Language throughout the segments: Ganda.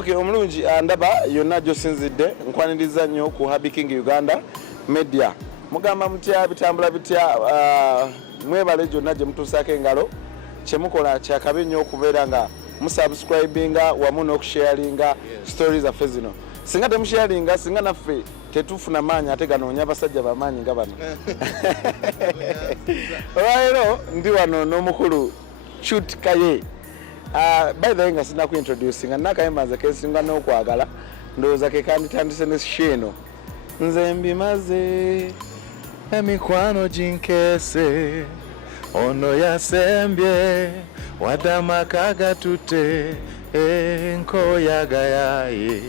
Okay, omulungi ndaba yonna gyosinzidde nkwaniriza nnyo ku Happy King Uganda Media. Mugamba mutya bitambula bitya mwebale gyonna gye mutuusaako engalo kyemukola kyakabi nnyo okubeera nga musubscribinga wamu n'okusharinga stories zaffe zino. Singa temusharinga singa naffe tetufuna maanyi ate ganoonya abasajja bamaanyi nga bano. Olwaleero ndi wano n'omukulu Qute Kaye. By the way nga sina kuintroducinga nakayimba nze kesinga n'okwagala ndowooza ke kanditandise ne Kiino. Nze mbimaze emikwano ginkeese ono yasembye wadamaka gatute enkoyagayaye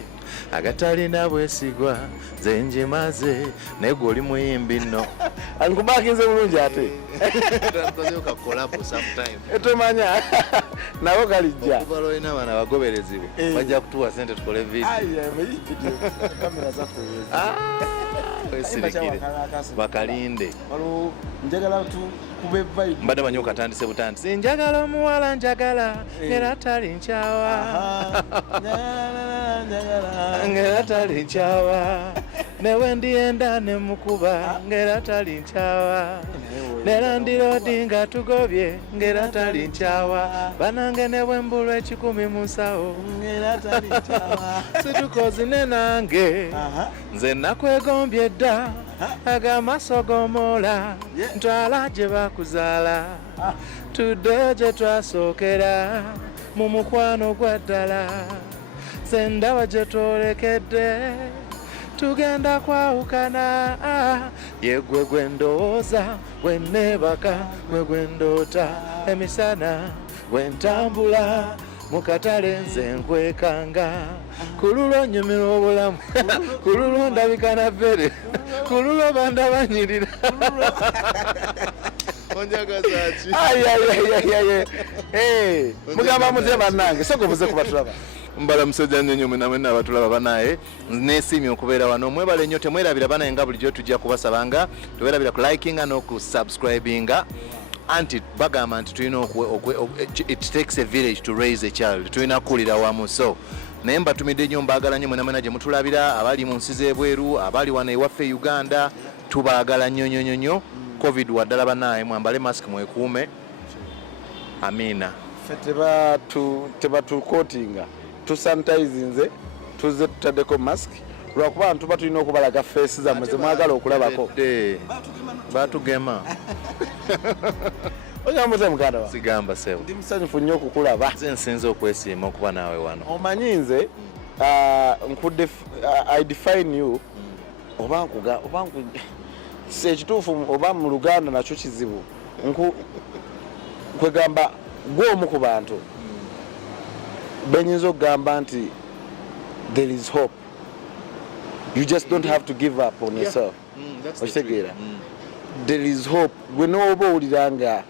agatalina bwesigwa nze njimaze naye gwe oli muyimbi nno ankubakinze bulungi ate etomanya nabo galijja okubala olina abaana bagoberezibwe bajja kutuwa sente tukole video wesirikire bakalinde njagala kube vibe mbadde manyi okatandise butandisi njagala omuwala njagala ngera tali nkyawa ngera tali nkyawa newe ndiyenda nemukuba ngera tali nkyawa nera ndirodi nga tugobye ngera tali nkyawa banange ne bwembulwa ekikumi mu nsawo ngera tali nkyawa situkozine nange nze nakwegombye dda agamaso g'omwola ntwala gye bakuzaala tudde gye twasookera mu mukwano gwa ddala nze ndaba gye twolekedde tugenda kwawukana yegwe gwe ndowooza gwe neebaka gwe gwe ndoota emisana gwe ntambula mu katale nze nkwekanga kululo nyumirwa obulamu kululo ndabika na bbere kululo bandabanyirira onjagazaki mugamba mutya bannange soko muze kubatulaba mbala musajja nnyo mwena mwena abatulaba banaye neesiimye okubeera wano mwebale nnyo temwerabira banaye nga bulijjo tujja kubasabanga tewerabira ku likinga n'okusubscribinga anti bagamba nti tulina it takes a village to raise a child tulina kukulira wamu so naye mbatumidde nnyo mbaagala nnyo mwena mwena gye mutulabira abali mu nsi z'ebweru abali wano ewaffe Uganda tubaagala nnyo nnyo nnyo covid waddala banaye mwambale mask mwekuume amina ffe tebatukotinga tusanitizinze tuze tutaddeko mask lwakuba abantu tuba tulina okubalaga feesi zammwe ze mwagala okulabako batugema ogamba muganda wa sigamba sewo ndi musanyufu nnyo okukulaba nze nsinza okwesiima okuba naawe wano omanyi nze I define you oba ekituufu oba mu Luganda nakyo kizibu kwegamba gwe omu ku bantu benyinza okugamba nti there is hope. You just don't have to give up on yourself. Okitegeera there is hope gwe nooba owulira nga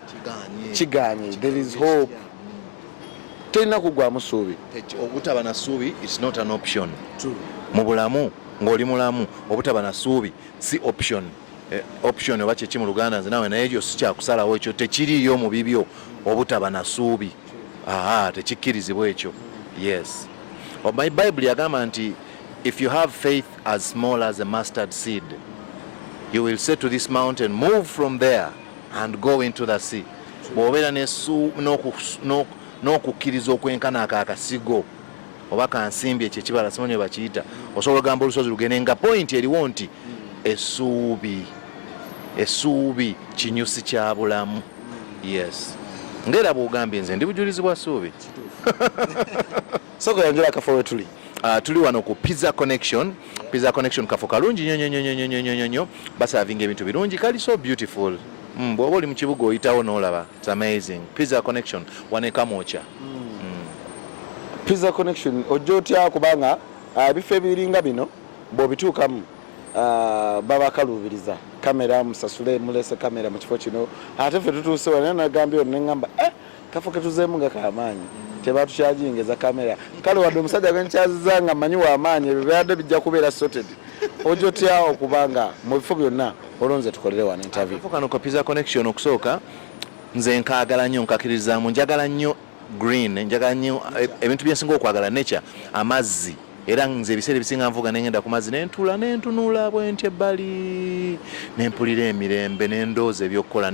kiganye there is hope tolina kugwamu ssuubi obutaba na ssuubi it's not an option mu bulamu ng'oli mulamu obutaba na ssuubi si option option oba kyeki mu Luganda nze nawe naye ekyo si kyakusalawo ekyo tekiriyo mu bibyo obutaba na ssuubi tekikkirizibwa ekyo yes my Bible yagamba nti if you have faith as small as a mustard seed you will say to this mountain move from there and go into the sea bw'obeera n'okukkiriza okwenkana akakasigo oba kansimbi ekyo ekibala simanyi bakiyita osobola ogamba olusozi lugende nga point eriwo nti essuubi kinyusi kya bulamu yes ngera bw'ogambye nze ndi bujulizi bwa ssuubi soko yanjula akafo we tuli tuli wano ku Pizza Connection kafo kalungi nnyo basavinga ebintu birungi kali so beautiful bw'oba oli mu kibuga oyitawo n'olaba it's amazing Pizza Connection waneka mocha Pizza Connection ojja otya kubanga ebifo ebiringa bino bw'obituukamu babakalubiriza kamera musasule mulese kamera mu kifo kino ate ffe tutuuse wano nagambye ono neŋŋamba kafo ketuzeemu nga kamaanyi tebatukyajingeza kamera kale wadde omusajja gwenkyaziza nga mmanyi w'amaanyi ebyo byadde bijja kubeera sorted ojja otya okubanga mu bifo byonna olonze tukolere wano interview kano ko Pizza Connection okusooka nze nkaagala nnyo nkakkiririzaamu njagala nnyo green njagala nnyo ebintu byensinga okwagala nature amazzi era nze ebiseera ebisinga nvuga nengenda ku mazzi nentula nentunula bwenti ebbali nempulira emirembe nendooza ebyokukola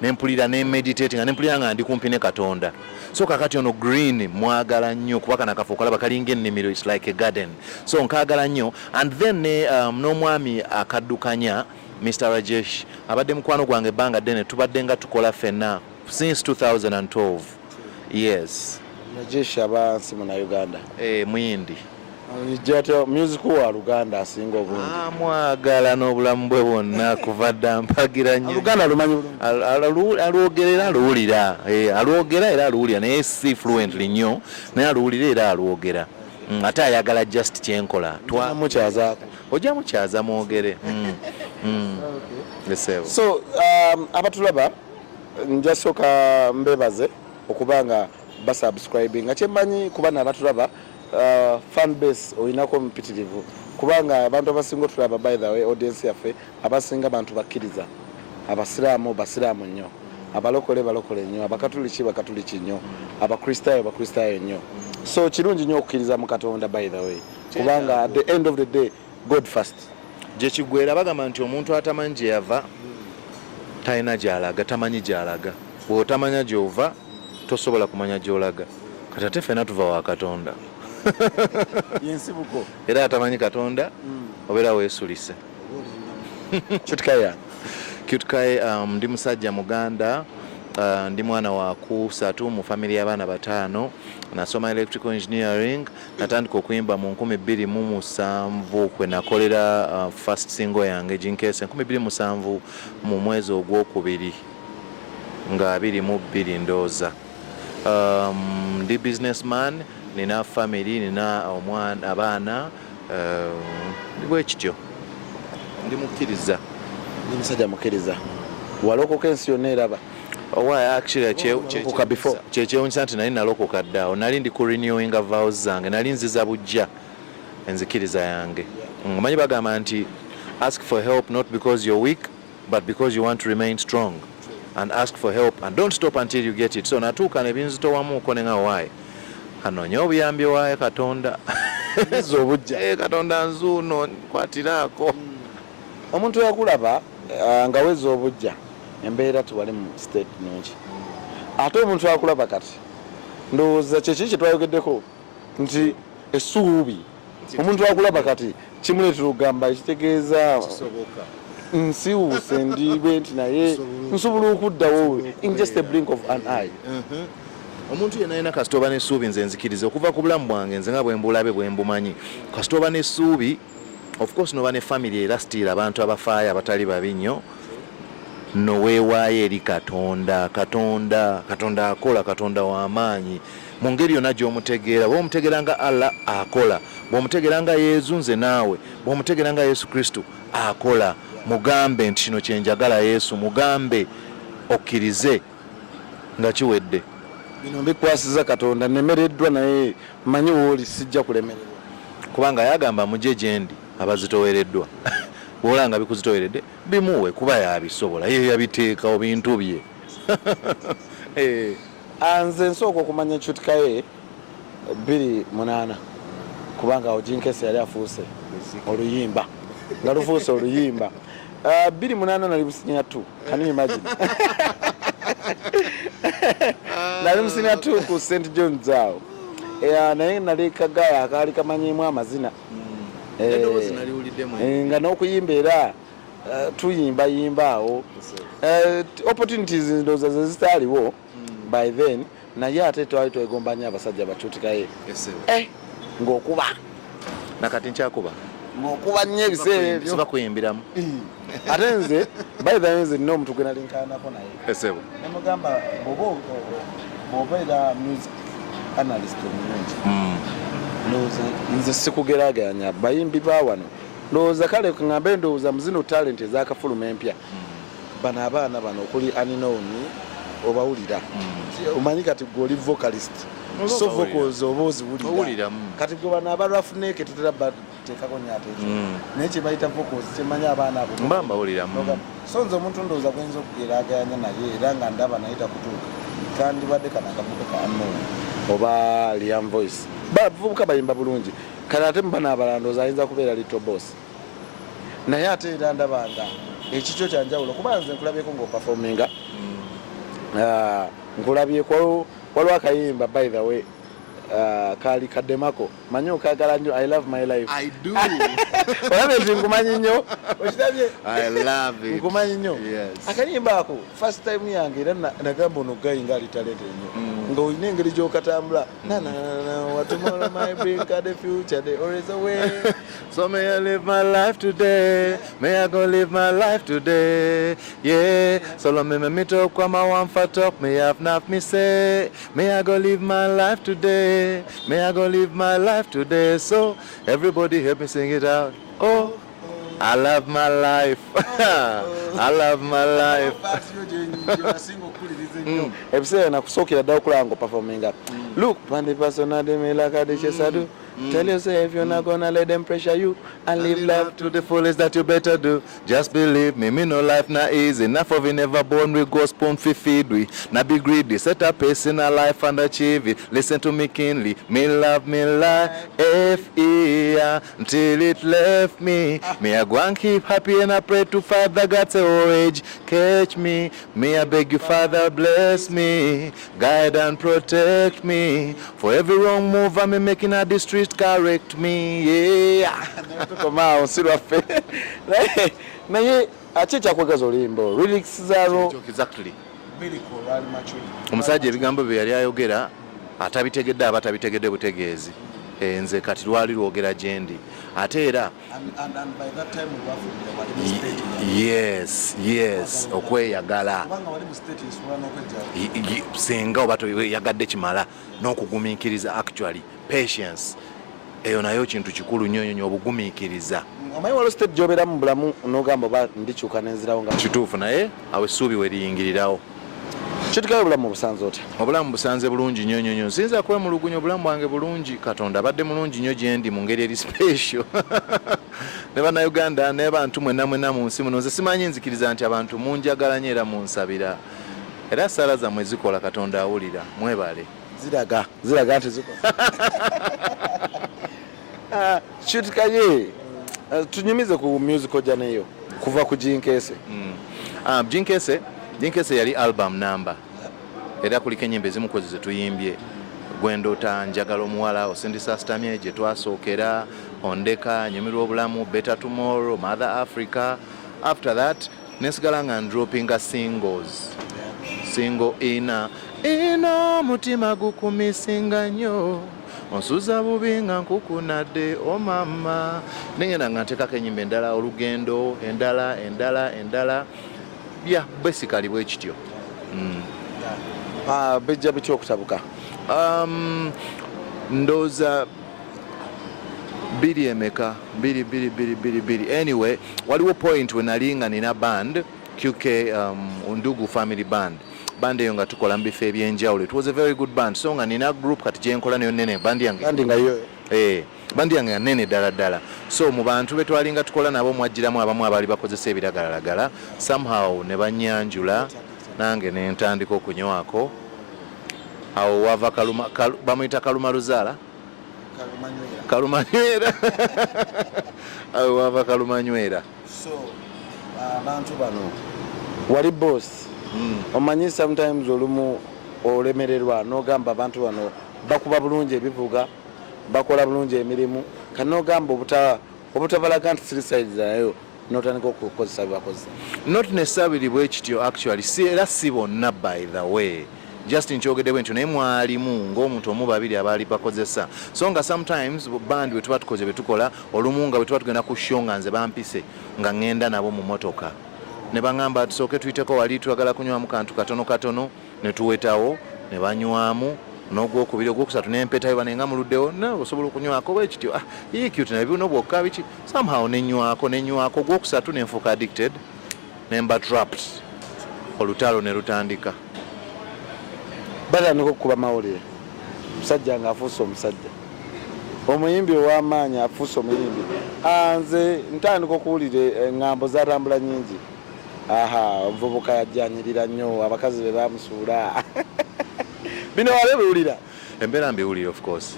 nempulira nemeditating nempulira nga ndi kumpi ne Katonda so kakati ono green mwagala nnyo kuba kana kafo okalaba kalinga ennimiro is like a garden so nkagala nnyo and then n'omwami akaddukanya Mr. Rajesh abadde mukwano gwange ebbanga ddene tubadde nga tukola ffenna since 2012 yes Rajesh abansi mu Uganda muyindi Jata music wa Uganda asinga obungi. Mwagala n'obulamu bwe bwonna kuva dda mpagira nnyo. Uganda alumanyi alwogerera aluwulira. Alwogera era aluwulira naye si fluently nnyo naye aluwulira era alwogera. Ate ayagala just kyenkola. Mukyazaako. Ojja mukyaza mwogere. So abatulaba njasooka mbebaze okubanga basubscribing nga kyemmanyi kubana abatulaba fan base oinako mpitirivu kubanga abantu abasinga otulaba by the way audience yaffe abasinga abantu bakkiriza abasiraamu basiraamu nnyo abalokole nnyo abakatuliki nnyo abakristaayo nnyo so kirungi nnyo okukkiriza mu Katonda by the way kubanga at the end of the day God first gye kiggwera bagamba nti omuntu atamanyi gye yava talina gy'alaga tamanyi gy'alaga bw'otamanya gy'ova tosobola kumanya gy'olaga kati ate ffenna tuva wa Katonda yensibuko era atamanyi Katonda obeera weesulise Qute Kaye ndi musajja Muganda ndi mwana wa kusatu mu family y'abaana bataano nasoma electrical engineering natandika okuyimba mu 2007 kwe nakolera first single yange Jinkese 2007 mu mwezi ogwokubiri nga 22 ndooza ndi businessman nina family nina omwana abaana bwe kityo ndi mukkiriza ndi musajja mukkiriza walokoka ensi yonna eraba actually kyewunyisa nti nali nalokoka dda nali ndi ku renewing vows zange nali nziza bujja enzikiriza yange omanyi bagamba nti ask for help not because you're weak but because you want to remain strong and ask for help and don't stop until you get it so natuuka nebinzitowamuuko nenga waayi anoonya obuyambi waaye Katonda obujja Katonda nzuuno nkwatiraako omuntu yakulaba nga weza obujja embeera tuwali mu state nungi ate omuntu yakulaba kati ndowooza kyeki kyetwayogeddeko nti essuubi omuntu yakulaba kati kimuleetera okugamba ekitegeeza nsiwuse ndiibwe nti naye nsobola okuddawo in just a blink of an eye omuntu yenna alina kasita oba n'essuubi nze nzikiriza okuva ku bulamu bwange nze nga bwe mbulabe bwe mbumanyi kasita oba n'essuubi of course noba ne family era still abantu abafaayo abatali babi nnyo noweewaayo eri Katonda akola Katonda w'amaanyi mu ngeri yonna gy'omutegeera bw'omutegeera nga Allah akola bw'omutegeera nga Yesu nze naawe bw'omutegeera nga Yesu Kristo akola mugambe nti kino kye njagala Yesu mugambe okkirize nga kiwedde bino mbikwasiza Katonda nemereddwa naye manyi wooli sijja kulemererwa kubanga yagamba mujje gyendi abazitowereddwa bw'olanga bikuzitoweredde bimuwe kuba yabisobola ye yabiteekawo bintu bye nze nsooka okumanya Qute Kaye 28 kubanga Jinkese yali afuuse oluyimba nga lufuuse oluyimba 28 nali musinya 2 can you imagine nali musinya 2 ku St. John's awo naye nali kagaya akaali kamanyiimu amazina nga n'okuyimba era tuyimbayimba awo opportunities ndowooza ze zitaaliwo by then naye ate twali twegomba nnyo abasajja ba Qute Kaye ng'okuba nakati nkyakuba ng'okuba nnyo ebiseera ebyo sibakuyimbiramu ate nze by the way nze nina omuntu gwe nalinkaanako naye namugamba bw'obeera music analyst omulungi ndowooza nze sikugeraganya bayimbi ba wano ndowooza kale ŋŋambe ndowooza muzino talent ezakafuluma empya bano abaana bano okuli aninowuni obawulira omanyi kati gwe oli vocalist so vocals oba oziwulira kati gwe bano abalwafuneke tutera bateekako nyaate ekyo naye kye bayita vocals kyemanyi abaana abo mba mbawuliramu so nze omuntu ndowooza gwenza okugeraganya naye era nga ndaba naye takutuuka kandibadde kana akabuto ka unknown oba Liam Voice bavubuka bayimba bulungi kale ate mbana abalandoza ayinza kubeera Little Boss naye ate era ndabanga ekikyo kyanjawulo kuba nze nkulabyeko ng'operforminga nkulabyeko waliwo akayimba by the way kali kademako manyi okagala nnyo I love my life. I do. Olabe nti nkumanyi nnyo okirabye I love it. nkumanyi nnyo Yes. akayimba ako first time yange era nagamba ono gayi nga ali talent ennyo nga olina engeri gy'okatambula what tomorrow might bring the future they always away. So may I live my life today, may I go live my life today, yeah. So long me meet up kwa ma one fat up, may I have not me say, may I go live my life today, may I go live my life today. So everybody help me sing it out. Oh, I love my life. I love my life. Episode nakusookera ddala okulaba ng'operforminga. Look, pandi persona de me like the chesadu. Tell yourself if you're not gonna let them pressure you and live life To the fullest that you better do. Just believe me no life na easy. Enough of it never born we go spoon fi feed we. Na be greedy, set a pace in our life and achieve it. Listen to me keenly. Me love me life F-E-A until it left me. Me I go and keep happy and I pray to Father God say oh age catch me. Me I beg you Father bless me. Guide and protect me. For every wrong move I'm making at the street correct me, yeah. Tukomao sirwaffe naye ate kyakwegeza oluyimba lyrics zaalo Exactly. Omusajja ebigambo bye yali ayogera atabitegedde aba tabitegedde butegeezi nze kati lwali lwogera Kyendi ate era yes okweyagala singa oba toyagadde kimala n'okugumiikiriza actually patience eyo nayo kintu kikulu nnyo obugumiikiriza. omanyi waliwo state gy'obeeramu mu bulamu n'ogamba oba ndikyuka nenzirawo nga kituufu naye awo essuubi we liyingirirawo. kitikayo obulamu busanze otya? Obulamu busanze bulungi nnyo nsinza kwemulugunya obulamu bwange bulungi. Katonda abadde mulungi nnyo Kyendi mu ngeri eri special ne bannayuganda ne bantu mwenna mu nsi muno nze simanyi nzikiriza nti abantu munjagala nnyo era munsabira era sala zammwe zikola Katonda awulira mwebale ziraga nti zikola. Kaye tunyumize ku musical janeyo kuva ku Jinkese. Jinkese yali album number era kuliko ennyimba ezimukozi ze tuyimbye Gwendota, Njagala omuwala, Osindisa Stamye gye twasookera, Ondeka, Nyumirwa obulamu, Better Tomorrow, Mother Africa. After that nesigala nga ndropinga singles. Single ina mutima gukumisinga nnyo onsuza bubi nga nkukunadde o mama nengenda nga nteekako ennyimba endala olugendo endala bya basically bwe kityo. Bijja bitya okutabuka? Ndooza biri emeka biri anyway waliwo point we nali nga nina band QK Undugu Family Band eyo nga tukola mu bifo ebyenjawulo. It was a very good band so nga nina group kati gyenkola nayo nene band yange ya nene ddala so mu bantu be twalinga tukola nabo mwajjiramu abamu abaali bakozesa ebiragalalagala somehow ne banyanjula nange ne ntandika okunywako awo wava bamuyita kalumaluzaala kalumanywera awo wava kalumanywera. So abantu bano wali boss omanyi sometimes olumu olemererwa n'ogamba abantu bano bakuba bulungi ebivuga bakola bulungi emirimu kati n'ogamba obutabalaga nti suicide nayo n'otandika okukozesa bibakozesa. Not necessarily bwe kityo actually era si bonna by the way just nkyogeddewe nti naye mwalimu ng'omuntu omu babiri abaali bakozesa so nga sometimes band bwe tuba tukoze bwe tukola olumu nga bwe tuba tugenda ku show nga nze bampise nga ŋŋenda nabo mu motoka ne baŋŋamba tusooke tuyiteko wali twagala kunywamu kantu katono ne tuwetawo ne banywamu n'ogwokubiri ogwokusatu n'empetayo banenga muluddewo osobola okunywako bwe kityo Cute na bibuno bwokka biki somehow nenywako ogwokusatu nenfuuka addicted nemba trapped olutalo ne lutandika. Batandika okukuba mawulire omusajja nga afuuse omusajja omuyimbi ow'amaanyi afuuse omuyimbi nze ntandika okuwulira eŋŋambo zatambula nnyingi omuvubuka yajjanyirira nnyo abakazi be bamusuula bino wale biwulira Embeera mbiwulire of course.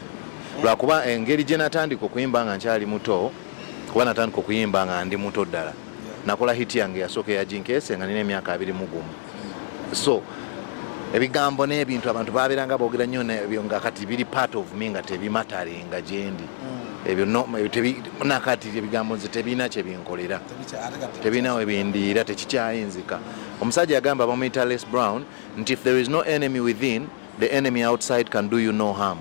Lwakuba engeri gye natandika okuyimba nga nkyali muto, kuba natandika okuyimba nga ndi muto ddala. Nakola hit yange yasooka ya Jinkeese nga nina emyaka 21. So ebigambo n'ebintu abantu babeeranga boogera nnyo nebyo nga kati biri part of me nga tebimataringa gyendi. Ebyo nakati ebigambo nze tebina kye binkolera. Tebina we bindiira tekikyayinzika. Omusajja yagamba bamuyita Les Brown nti if there is no enemy within, the enemy outside can do you no harm.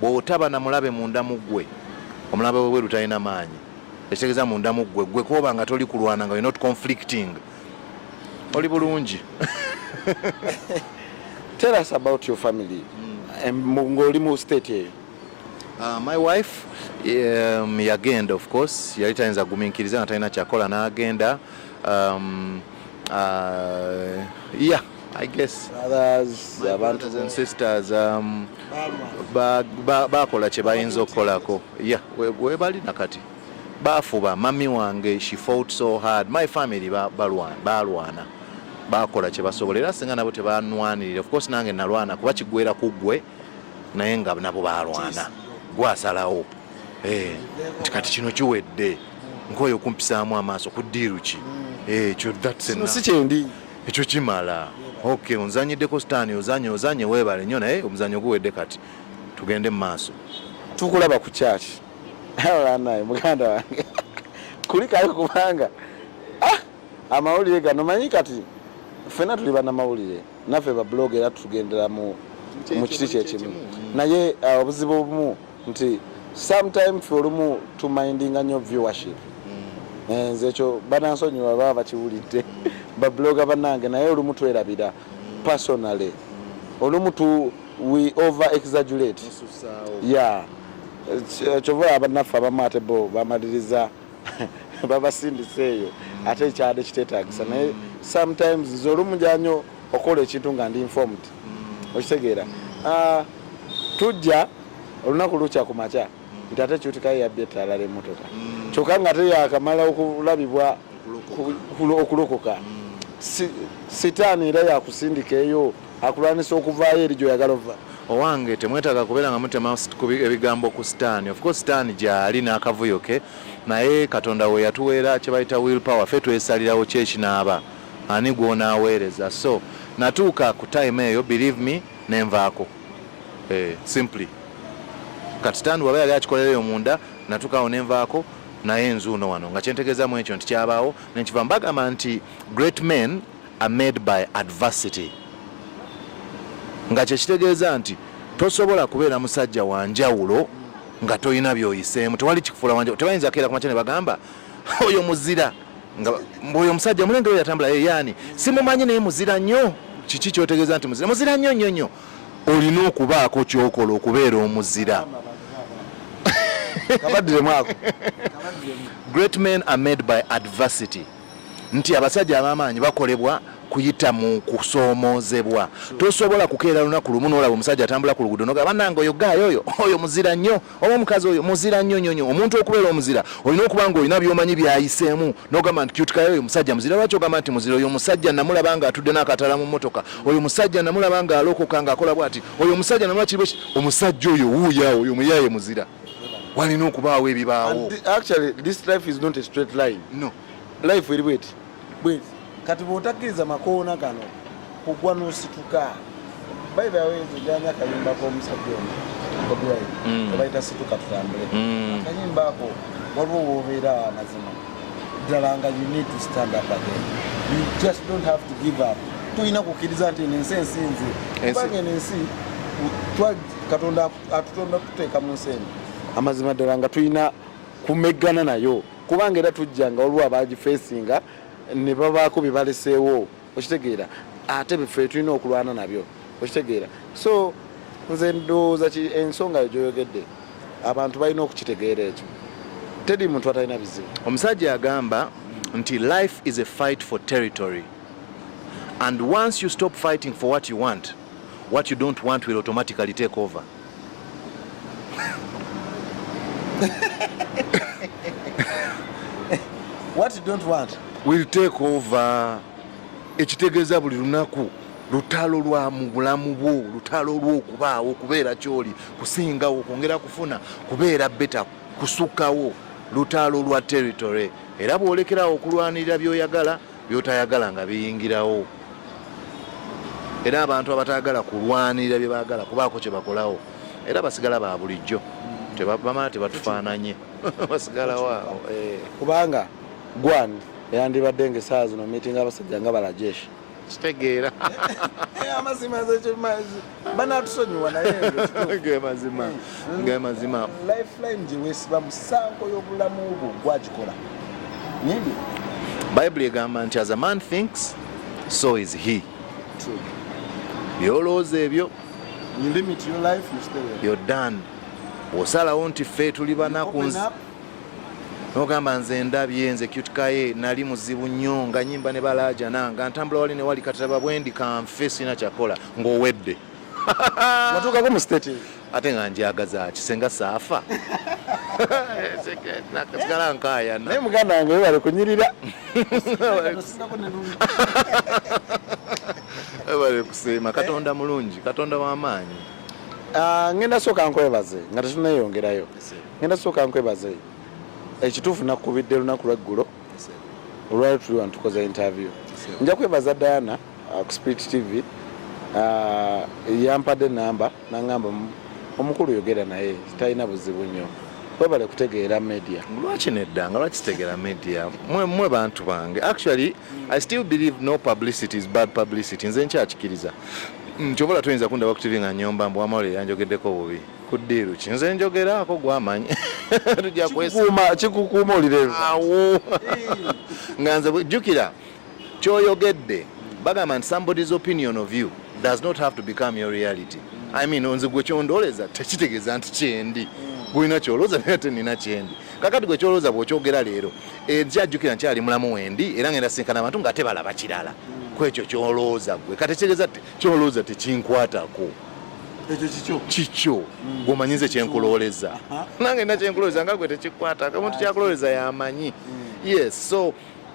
Bw'otaba na mulabe munda mu ggwe, omulabe w'ebweru talina maanyi. Ekitegeeza munda mu ggwe kwoba nga toli kulwana nga you're not conflicting. Oli bulungi. Tell us about your family. Ng'oli mu state eyo. My wife yagenda of course yali tayinza gumiikiriza nga talina kyakola n'agenda. Yeah, I guess my brothers and sisters bakola kye bayinza okukolako. Yeah, we bali nakati bafuba. Mami wange she fought so hard. My family balwana bakola kye basobola era singa nabo tebanwanirira. Of course nange nalwana kuba kigwera ku ggwe naye nga nabo balwana gwasalawo nti kati kino kiwedde nkoyo kumpisaamu amaaso ku ddiiru ki ekyo si kyendi ekyo kimala. Okay, onzanyiddeko sitaani ozanye weebale nnyo naye omuzanyo guwedde kati tugende mu maaso. Tukulaba ku kyaki naye muganda wange kulikayo kubanga amawulire gano manyi kati ffena tuli bannamawulire naffe bablog era tugendera mu kiti kyekimu naye obuzibu obumu nti sometimes fe olumu tumindinga nnyo viewership. Nze ekyo banansonyiwa baba bakiwulidde babloga bannange naye olumu twerabira personally olumu we over exaggerate. Yeah, kyova abannaffe abamu ate bo bamaliriza babasindisa eyo ate ekyade kiteetagisa naye sometimes nze olumu janyo okola ekintu nga ndi informed okitegeera. Tujja olunaku lukya ku makya nti ate Kaye yabbye ettaala l'emmotoka kyokka nga teyakamala okulabibwa okulokoka. Sitaani era yakusindika eyo akulwanisa okuvaayo eri gy'oyagala ova. Owange temwetaaga kubeera nga mutema ebigambo ku sitaani. Of course sitaani gy'ali n'akavuyo ke naye Katonda we yatuweera kye bayita will power ffe twesalirawo kyekinaaba ani gw'onaaweereza. So natuuka ku time eyo believe me nenvaako simply kati sitaani waba yali akikolereyo munda natuukawo nenvaako naye nzuuno wano nga kyentegeezamu ekyo nti kyabaawo nenkiva mbagamba nti great men are made by adversity. Nga kyekitegeeza nti tosobola kubeera musajja wa njawulo nga toyina by'oyiseemu. Tewali kikufuula wanjawulo. Tebayinza keera ku makya ne bagamba oyo muzira nga oyo musajja mulenge oyo yatambula yaani simumanyi naye muzira nnyo. Kiki kyotegeeza nti muzira nnyo olina okubaako kyokola okubeera omuzira. Great men are made by adversity. Nti abasajja ab'amaanyi bakolebwa kuyita mu kusoomoozebwa. Tosobola kukeera lunaku lumu n'olaba omusajja atambula ku luguudo n'ogamba bannange oyo gaayo oyo muzira nnyo oba omukazi oyo muzira nnyo. Omuntu okubeera omuzira olina okuba nga olina by'omanyi byayiseemu n'ogamba nti Qute Kaye oyo musajja muzira. Lwaki ogamba nti muzira? Oyo musajja namulaba nga atudde n'akatala mu mmotoka. Oyo musajja namulaba nga alokoka ng'akola bw'ati. Oyo musajja namulaba kiri omusajja oyo wuuya oyo muyaaye muzira. Walina okubaawo ebibaawo. Actually this life is not a straight line. No. Life will wait. Kati bw'otakkiriza makoona kano kugwa n'osituka. By the way nzijanya akayimba k'omusajja ono copyright kabayita situka tutambule. Akayimba ako waliwo w'obeera amazima ddala nga you need to stand up again. You just don't have to give up. Tuyina kukkiriza nti ensi ensinzi kubanga ensi Katonda atutonda tuteeka mu nsi eno amazima ddala nga tuyina kumeggana nayo kubanga era tujja nga waliwo abaagifeesinga ne babaako bye baleseewo okitegeera ate biffe tulina okulwana nabyo okitegeera. So nze ndowooza ensonga gyoyogedde abantu balina okukitegeera ekyo. Teri muntu atalina bizibu. Omusajja agamba nti life is a fight for territory and once you stop fighting for what you want, what you don't want will automatically take over. What you don't want will take over. Ekitegeeza buli lunaku lutalo lwa mu bulamu bwo lutalo lw'okubaawo okubeera kyoli kusingawo okwongera kufuna kubeera beta kusukkawo lutalo lwa territory era bw'olekerawo okulwanirira by'oyagala by'otayagala nga biyingirawo era abantu abatayagala kulwanirira bye baagala kubaako kye bakolawo era basigala ba bulijjo bamala tebatufaananye basigalawo awo kubanga gwani yandibadde ng'essaawa zino miitinga abasajja nga balajeshi kitegeera amazima banatusonyiwa naye mazima lifeline gye weesiba musango y'obulamu bwo gwagikola nyimbi bayibuli egamba nti as a man thinks so is he byolowooza ebyo you limit your life you stay away. You're done osalawo nti ffe tuli banaku nogamba nze ndabye nze Qute Kaye nali muzibu nnyo nga nyimba ne balaja nanga ntambula wali ne wali kataba bwendi kanfe sina kyakola ng'owedde watuukako mu state ate nga njagaza kisenga saafa sigala nkaayana naye muganda wange webale kunyirira webale kusiima katonda mulungi katonda w'amaanyi ngenda sooka nkwebaze nga tetunayongerayo ngenda sooka nkwebaze ekituufu nakubidde lunaku lweggulo olwali tuli wano tukoze interview nja kwebaza Diana ku Spirit TV yampadde namba nangamba omukulu yogera naye talina buzibu nnyo webale kutegeera media lwaki neddanga lwaki kitegeera media mwe bantu bange actually I still believe no publicity is bad publicity nze nkyakikiriza nkyobala tuyinza kundaba ku TV nga nnyomba mbu wamawulire yanjogeddeko bubi kuddiiru ki nze njogeraako gwamanyi tujja kikukuuma olirero awo nga nze jjukira kyoyogedde bagamba nti somebody's opinion of you does not have to become your reality. I mean nze gwe kyondowoleza tekitegeeza nti kyendi gwina kyolowooza naye ate nina kyendi kakati gwe kyolowooza bw'okyogera leero kyajjukira nkyali mulamu wendi era ngenda sinkana abantu nga tebalaba kirala kwekyo kyolowooza gwe katetegeeza kyolowooza tekinkwatako ekyo kikyo gwomanyize kyenkulowooleza nange nina kyenkulowooleza nga gwe tekikwatako omuntu kyakulowooleza yamanyi yes so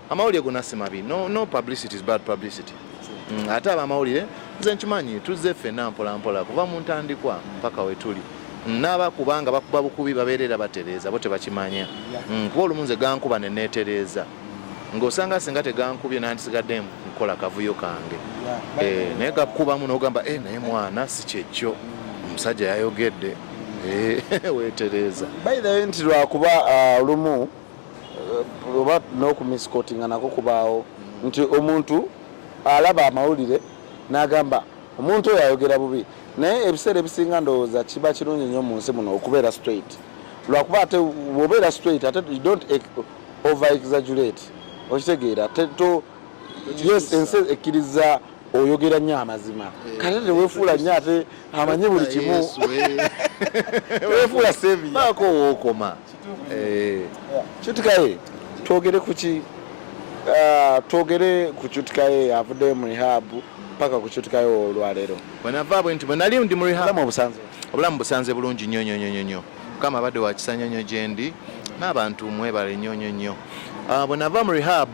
amawulire gonna si mabi no publicity is bad publicity ate abamawulire nze nkimanyi tuzze ffenna mpolampola kuva mu ntandikwa mpaka we tuli n'abakubanga bakuba bukubi babeerera batereeza bo tebakimanya kuba olumu nze gankuba ne neetereeza ng'osanga singa tegankubye nandisigadde nkola kavuyo kange naye gakubamu n'ogamba naye mwana si kyekyo omusajja yayogedde weetereeza by the way nti lwakuba olumu oba n'okumiscotinga nako kubaawo nti omuntu alaba amawulire n'agamba omuntu oyo ayogera bubi naye ebiseera ebisinga ndowooza kiba kirungi nnyo mu nsi muno okubeera straight lwakuba ate bw'obeera straight ate you don't over exaggerate okitegeera yes ensi ekkiriza oyogera nnyo amazima kate teweefuula nnyo ate amanyi buli kimu teweefuula sevi baako wookoma Qute Kaye twogere ku ki twogere ku Qute Kaye avuddeyo mu rehab paka ku Qute Kaye olwaleero bwenava bwe nti bwe nali ndi mu rehab obulamu busanze bulungi nnyo mukama abadde wa kisa nnyo Kyendi n'abantu mwebale nnyo bwe nava mu rehab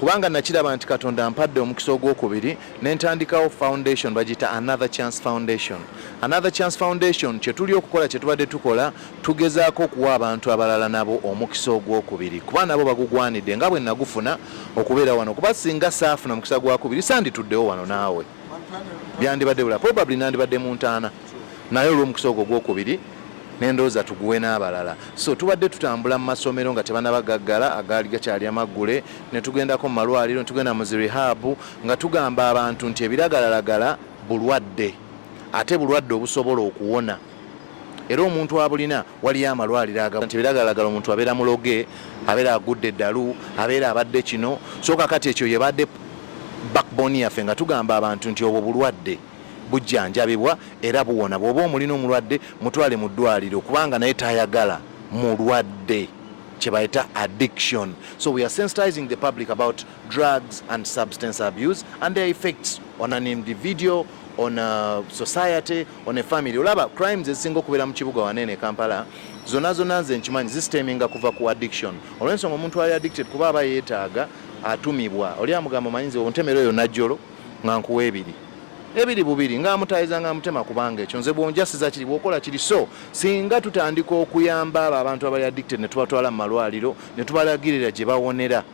kubanga nakiraba nti Katonda ampadde omukisa ogwokubiri ne ntandikawo foundation bagiyita Another Chance Foundation kye tuli okukola kye tubadde tukola tugezaako okuwa abantu abalala nabo omukisa ogwokubiri kuba nabo bagugwanidde nga bwe nagufuna okubeera wano kuba singa saafuna omukisa gwakubiri sandituddewo wano naawe byandibadde bula probably nandibadde mu ntaana naye olw'omukisa ogwo gwokubiri n'endowooza tuguwe n'abalala so tubadde tutambula mu masomero nga tebanabagaggala agaali gakyali amaggule ne tugendako mu malwaliro ne tugenda mu zi rehab nga tugamba abantu nti ebiragalalagala bulwadde ate bulwadde obusobola okuwona era omuntu abulina waliyo amalwaliro nti ebiragalalagala omuntu abeera muloge abeera agudde eddalu abeera abadde kino so kakati ekyo yebadde backbone yaffe nga tugamba abantu nti obwo bulwadde bujjanjabibwa era buwona bw'oba omulina omulwadde mutwale mu ddwaliro kubanga naye tayagala mulwadde kye bayita addiction so we are sensitizing the public about drugs and substance abuse and their effects on an individual on a society on a family olaba crimes ezisinga okubeera mu kibuga wanene Kampala zonna nze nkimanyi zisiteminga kuva ku addiction olw'ensonga omuntu ali addicted kuba aba yeetaaga atumibwa oli amugamba manyize ontemero eyo najjolo nga nkuwa ebiri ebiri bubiri ng'amutayiza ng'amutema kubanga ekyo nze bwonjasiza kiri bw'okola kiri so singa tutandika okuyamba abo abantu abali addicted ne tubatwala mu malwaliro ne tubalagirira gye bawonera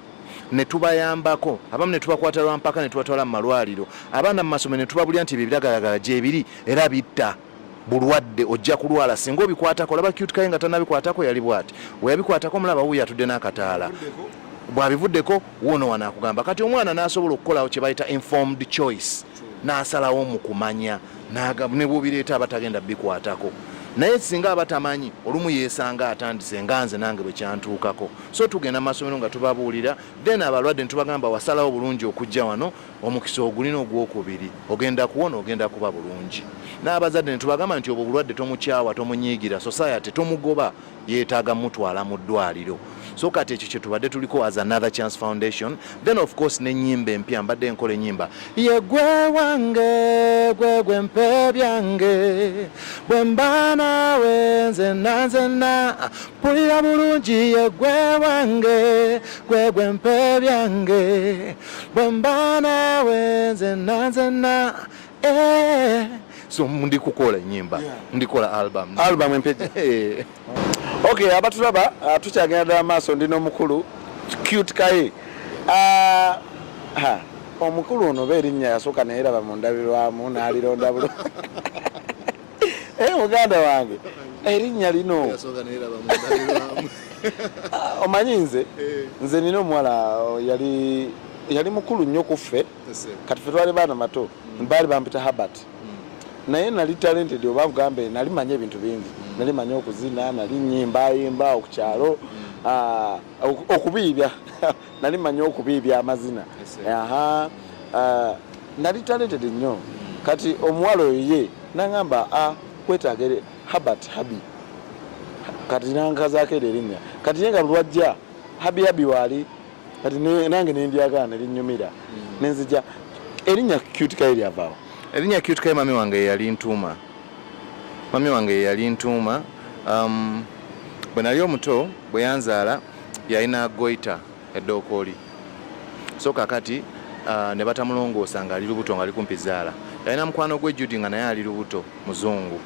ne tubayambako abamu ne tubakwata lwa mpaka ne tubatwala mu malwaliro abaana mu masomero ne tubabulira nti ebyo ebiragalalagala gyebiri era bitta bulwadde ojja kulwala singa obikwatako olaba Qute Kaye nga tannabikwatako yali bw'ati we yabikwatako mulaba wuuyo atudde n'akataala bw'abivuddeko wono wanaakugamba kati omwana n'asobola okukolawo kye bayita informed choice n'asalawo mu kumanya ne bw'obireeta abatagenda bikwatako naye singa abatamanyi olumu yeesanga atandise nga nze nange bwe kyantuukako so tugenda mu masomero nga tubabuulira then abalwadde ne tubagamba wasalawo bulungi okujja wano omukisa ogulina ogwokubiri ogenda kuwona ogenda kuba bulungi n'abazadde ne tubagamba nti obwo bulwadde tomukyawa tomunyiigira society tomugoba yeetaaga mutwala mu ddwaliro so kati ekyo kye tubadde tuliko as another chance foundation then of course n'ennyimba empya mbadde nkola ennyimba ye gwe wange gwe mpe byange bwe mba naawe nzenna mpulira bulungi ye gwe wange gwe mpe byange bwe mba naawe nzenna so ndi kukola ennyimba ndikola album empeje okay abatulaba tukyagenda ddala maaso ndi n'omukulu Qute Kaye omukulu ono oba erinnya yasooka nayeraba mu ndabirwamu n'alironda bulo muganda wange erinnya lino omanyi nze nina omuwala yali mukulu nnyo ku ffe kati ffe twali baana mato baali bampita Herbert naye nali talented oba kugambe nali manya ebintu bingi nali manya okuzina nali nyimbayimba okukyalo okubiibya nali manya okubiibya amazina nali talented nnyo kati omuwala oyo ye nangamba kwetagere Herbert Habi kati nankazaako eryo erinnya kati ye nga bulwajja Habi waali kati nange nendyagaana erinnyumira nenzija erinnya Qute Kaye lyavaawo erinnya Qute Kaye mami wange yali ntuuma bwe nali omuto bwe yanzaala yalina goita eddookoli so kakati ne batamulongoosa ng'ali lubuto ng'ali kumpi zaala yalina mukwano gwe Judy nga naye ali lubuto muzungu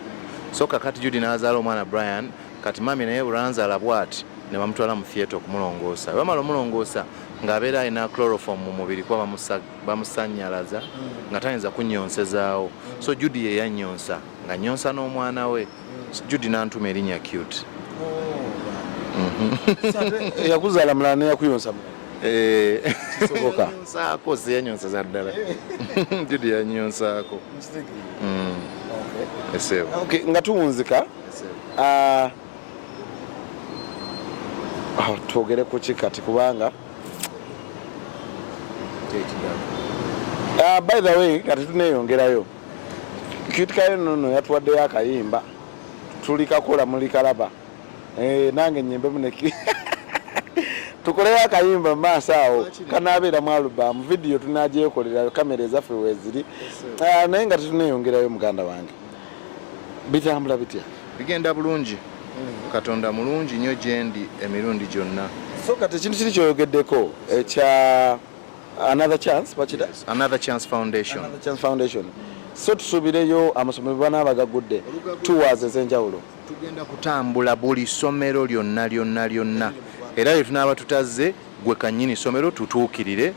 so kakati Judy n'azaala omwana Brian kati mami naye bweranzaala bw'ati ne bamutwala mu theatre okumulongoosa bamala omulongoosa ng'abeera alina chloroform mu mubiri kuba bamusannyalaza nga tayinza kunnyonsezaawo so Judy ye yannyonsa nga nnyonsa n'omwana we Judy n'antuma erinnya Qute yakuzaala mulala neyakuyonsa yanyonsaako siyanyonsaza ddala Judy yanyonsaako nga tuwunzika twogere ku kikati kubanga by the way kati tuneyongerayo Qute Kaye nono yatuwaddeyo akayimba tuli kakola muli kalaba nange nyimbe muneki tukoleyo akayimba mu maaso awo kanaabeera mu album video tunagyekolera kamera ezaffe weeziri naye nga tetuneyongerayo muganda wange bitambula bitya bigenda bulungi Katonda mulungi nnyo gyendi emirundi gyonna so kati ekintu kiri kyoyogeddeko ekya another chance foundation so tusubireyo amasomero bana abagagudde tuwaze ez'enjawulo tugenda kutambula buli ssomero lyonna era lye tunaaba tutazze gwe kannyini ssomero tutuukirire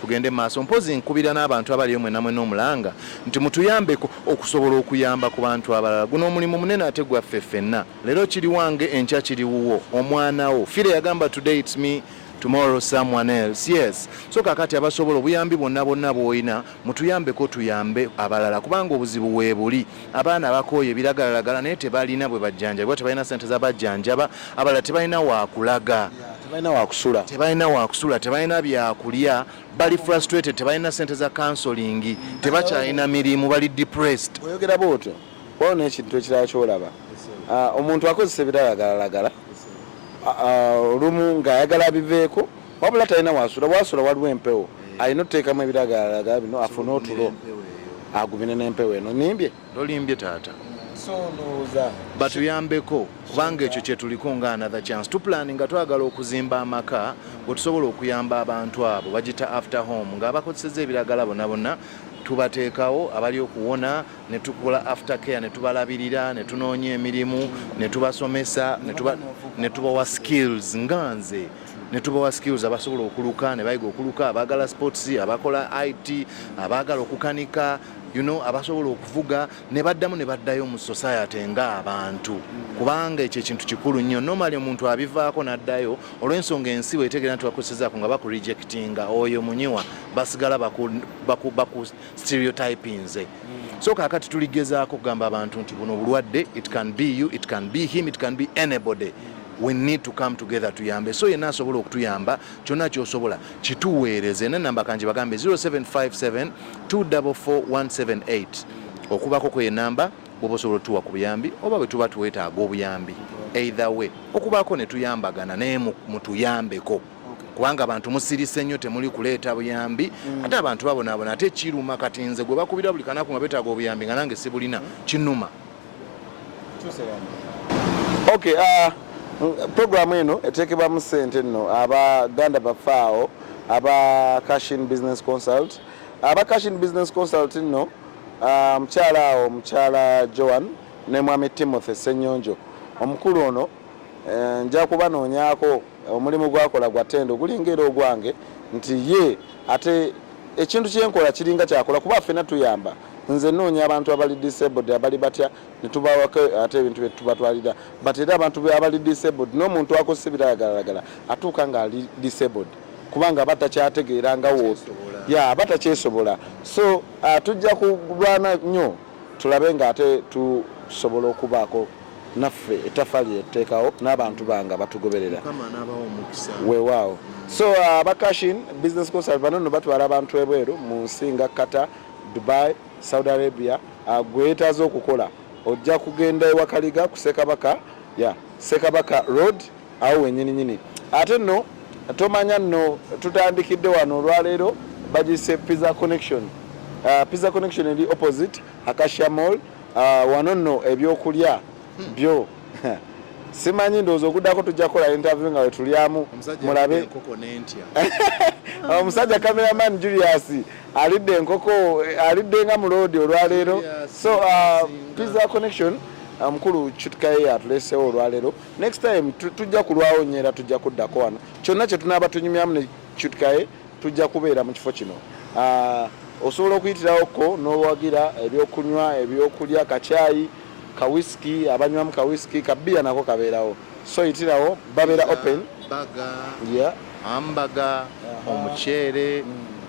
tugende maaso mpozi nkubira n'abantu abaliyo mwena mwena omulanga nti mutuyambeko okusobola okuyamba ku bantu abalala guno omulimu munene ate gwaffe ffenna leero kiri wange enkya kiri wuwo omwana wo fire yagamba today it's me tomorrow someone else yes so kakati abasobola obuyambi bonna bw'olina mutuyambeko tuyambe abalala kubanga obuzibu weebuli abaana bakooye ebiragalalagala naye tebalina bwe bajjanjabwa tebalina sente zabajjanjaba abalala tebalina wakulaga tebalina wakusula tebalina byakulya bali frustrated tebalina sente za counseling tebakyalina mirimu bali depressed oyogera bwotyo waliwo n'ekintu ekirala kyolaba omuntu akozesa ebiragalalagala olumu ng'ayagala abiveeko wabula talina wasula waliwo empewo alina otuteekamu ebiragalalagala bino afune otulo agubine n'empewo eno nimbye tolimbye taata batuyambeko kubanga ekyo kye tuliko nga another chance tupulani nga twagala okuzimba amaka bwe tusobola okuyamba abantu abo bagita after home ng'abakozeseza ebiragala bonna tubateekawo abali okuwona ne tukola aftercare ne tubalabirira ne tunoonya emirimu ne tubasomesa ne tubawa skills nga nze ne tubawa skills abasobola okuluka ne bayiga okuluka abaagala sports abakola IT abaagala okukanika abasobola okuvuga ne baddamu ne baddayo mu society ng'abantu kubanga ekyo ekintu kikulu nnyo normally omuntu abivaako n'addayo olw'ensonga ensi bwetegeera nti bakusezaako nga bakurejectinga oyo munyiwa basigala baku stereotypinze so kaakati tuligezaako kugamba abantu nti buno bulwadde it can be you it can be him it can be anybody. We need to come together tuyambe so yenna asobola okutuyamba kyonna kyosobola kituweereze nenamba kanje bagambe 0757 244 178 okubako kwe namba bwoba osobola otuwa ku buyambi oba bwe tuba tuweetaaga obuyambi either way okubako ne tuyambagana naye mutuyambeko kubanga abantu musirise nnyo temuli kuleeta buyambi ate abantu babonaabona ate kiruma kati nze gwe bakubira buli kanaku nga beetaaga obuyambi nga nange sibulina kinnuma. Okay, programu eno eteekebwamu ssente nno abaganda bafaawo aba Cashin Business Consult. Aba Cashin Business Consult nno mukyala Joan ne mwami Timothy Ssenyonjo omukulu ono nja kubanoonyaako omulimu gwakola gwa ttendo gulinga ogwange nti ye ate ekintu kyenkola kiringa kyakola kuba ffenna tuyamba nze noonya abantu abali disabled abali batya ne tubawako ate ebintu bye tubatwalira but era abantu abali disabled n'omuntu akoze biragalalagala atuuka nga ali disabled kubanga batakyategeera nga wo batakyesobola so tujja kulwana nnyo tulabe nga ate tusobola okubaako naffe ettafali etteekawo n'abantu banga batugoberera weewaawo so aba Cashin Business Consult bano nno batwala abantu ebweru mu nsi nga Qatar, Dubai, Saudi Arabia. Gwetaaze okukola ojja kugenda ewakaliga ku Sekabaka Road awo wennyini ate nno tomanya nno tutandikidde wano olwaleero bagise Pizza Connection. Pizza Connection eri opposite Acacia Mall. Wano nno ebyokulya byo simanyi ndowooza okuddako tujja kukola interview nga wetulyamu mulabe omusajja cameraman Julius alidde enkoko alidde nga mu road olwaleero so Pizza Connection mukulu Kaye atuleseewo olwaleero next time tujja kulwawo nyeera tujja kuddako wano kyonna kye tunaaba tunyumyamu ne Kaye tujja kubeera mu kifo kino osobola okuyitirawoko n'owagira ebyokunywa ebyokulya kacaayi ka whisky abanywamu ka whisky ka bia nako kabeerawo so yitirawo babeera open hamburger omuceere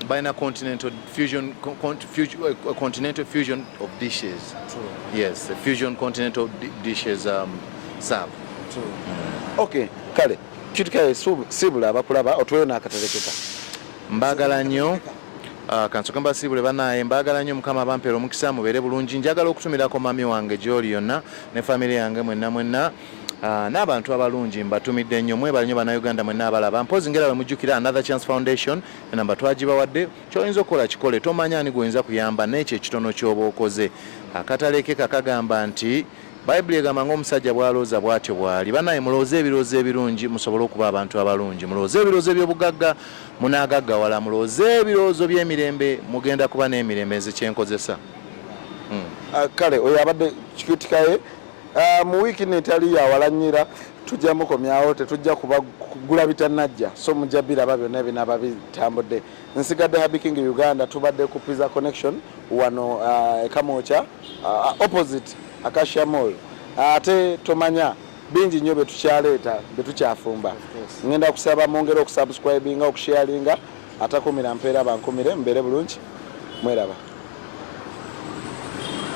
balina continental fusion of dishes. Yes, a fusion continental dishes serve. Okay, kale Kaye sibula abakulaba otweyo n'akaterekeka mbagala nnyo kansoka mbasibule banaye mbagala nnyo mukama bampeera omukisa mubeere bulungi njagala okutumirako mami wange gy'oli yonna ne famire yange mwenna n'abantu abalungi mbatumidde nnyo mwebale nnyo bannayuganda mwenna abalaba mpozi ngera bwe mujjukira Another Chance Foundation enamba twagibawadde ky'oyinza okukola kikole tomanya ani gw'oyinza kuyamba n'ekyo ekitono ky'oba okoze akataleke kakagamba nti Bayibuli egamba ng'omusajja bw'alooza bw'atyo bw'ali banaye mulooze ebiroozo ebirungi musobole okuba abantu abalungi mulooze ebiroozo eby'obugagga munaagaggawala mulooze ebiroozo by'emirembe mugenda kuba n'emirembe ezikyenkozesa. Kale oyo abadde Kaye mu wiiki netali yawalanyira tujja mukomyawo tetujja kugula bitannajja so mujja biraba byonna ebinaaba bitambudde nsigadde Happy King Uganda tubadde ku Pizza Connection wano Kamoocha opposite Acacia Mall ate tomanya bingi nnyo betukyaleeta betukyafumba ngenda kusaba mwongere okusubscribinga okusharinga atakumira mpeera bankumire mbeere bulungi mweraba.